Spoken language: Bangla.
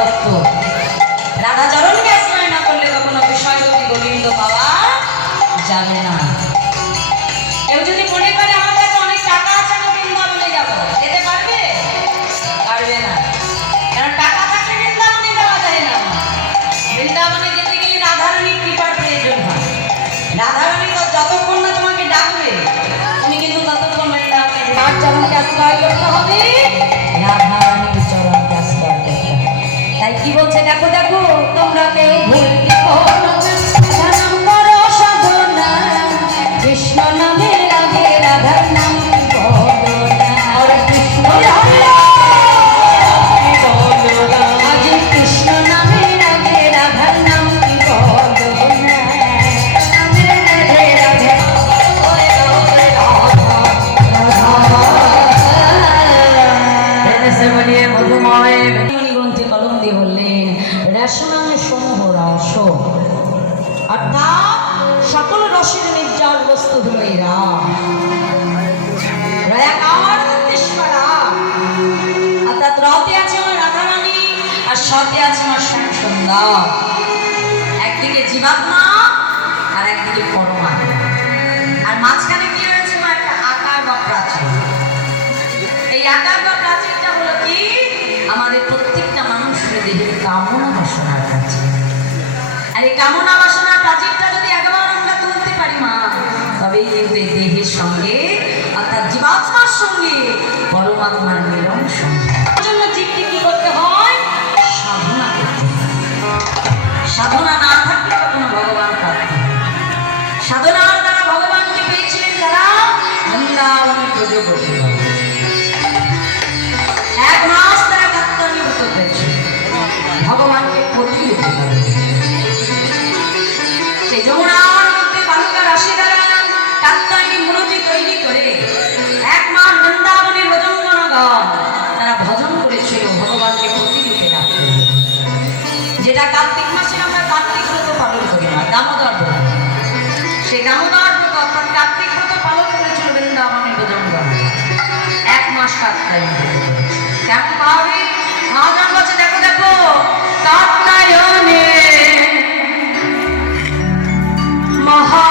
তত্ত্ব। রাধাচরণকে আশ্রয় না করলে কখনো বিষয়বতী গোবিন্দ পাওয়া যাবে না। কেউ যদি মনে করে আমার কাছে অনেক টাকা আছে আমি বৃন্দাবনে যাবো, যেতে পারবে? পারবে না। কারণ টাকা থাকলে বৃন্দাবনে যাওয়া যায় না। বৃন্দাবনে যেতে গেলে রাধারানীর কৃপার প্রয়োজন হয়। রাধারানী তো যতক্ষণ না তোমাকে ডাকবে তুমি কিন্তু ততক্ষণ বৃন্দাবনে তার চরণকে আশ্রয় করতে হবে, রাধারানীর চরণকে আশ্রয় করতে হবে। তাই কি বলছে দেখো দেখো, তোমরা কেউ ভুলতে করো নাম করো সাধনা, কৃষ্ণ নামের আগে রাধার নাম বলো না। আর কৃষ্ণ আজ কৃষ্ণ নামের আগে রাধার নাম কি বলো না। মধুময় গ্রন্থে কলম দিয়ে বললেন রসনামে সমূহ রস, অর্থাৎ সকল রসের নির্যাস বস্তু হল এই রাম। অর্থাৎ রতে আছে আমার রাধারানী আর সতে আছে আমার শ্যাম সুন্দর। একদিকে জীবাত্মা আর একদিকে পরমাত্মা, আর মাঝখানে কি রয়েছে একটা আকার বা প্রাচীর। এই আকার বা প্রাচীরটা হলো কি আমাদের প্রত্যেকটা মানুষের দেহের কামনা বাসনার প্রাচীর। আর এই কামনা বাসনার প্রাচীরটা যদি একবার আমরা তুলতে পারি মা, তবেই কিন্তু এই দেহের সঙ্গে অর্থাৎ জীবাত্মার সঙ্গে পরমাত্মার মিলন সম্ভব। জন্য জীবকে কি করতে হয়? সাধনা করতে হয়। সাধনা না থাকলে কখনো ভগবান প্রাপ্তি। সাধনার দ্বারা ভগবানকে পেয়েছিলেন যারা বৃন্দাবনে ব্রজ করতে হবে। 1 মাস তারা কাত্তায়নী হতে পেরেছে, ভগবানকে পতি হতে পারে। সেই যমুনার মধ্যে বালুকা রাশি দ্বারা কাত্তায়নী মূর্তি তৈরি করে 1 মাস বৃন্দাবনের ব্রজঙ্গনগণ তারা ভজন করেছিল ভগবানকে পতি রূপে রাখতে। যেটা কার্তিক মাসে আমরা কার্তিক ব্রত পালন করি না, দামোদর ব্রত। সেই দামোদর ব্রত অর্থাৎ কার্তিক ব্রত পালন করেছিল বৃন্দাবনের ব্রজঙ্গন 1 মাস কাত্তায়নী। কেমন পাবে? মহাজন বলছে দেখো দেখো, কাত্তায়নে মহা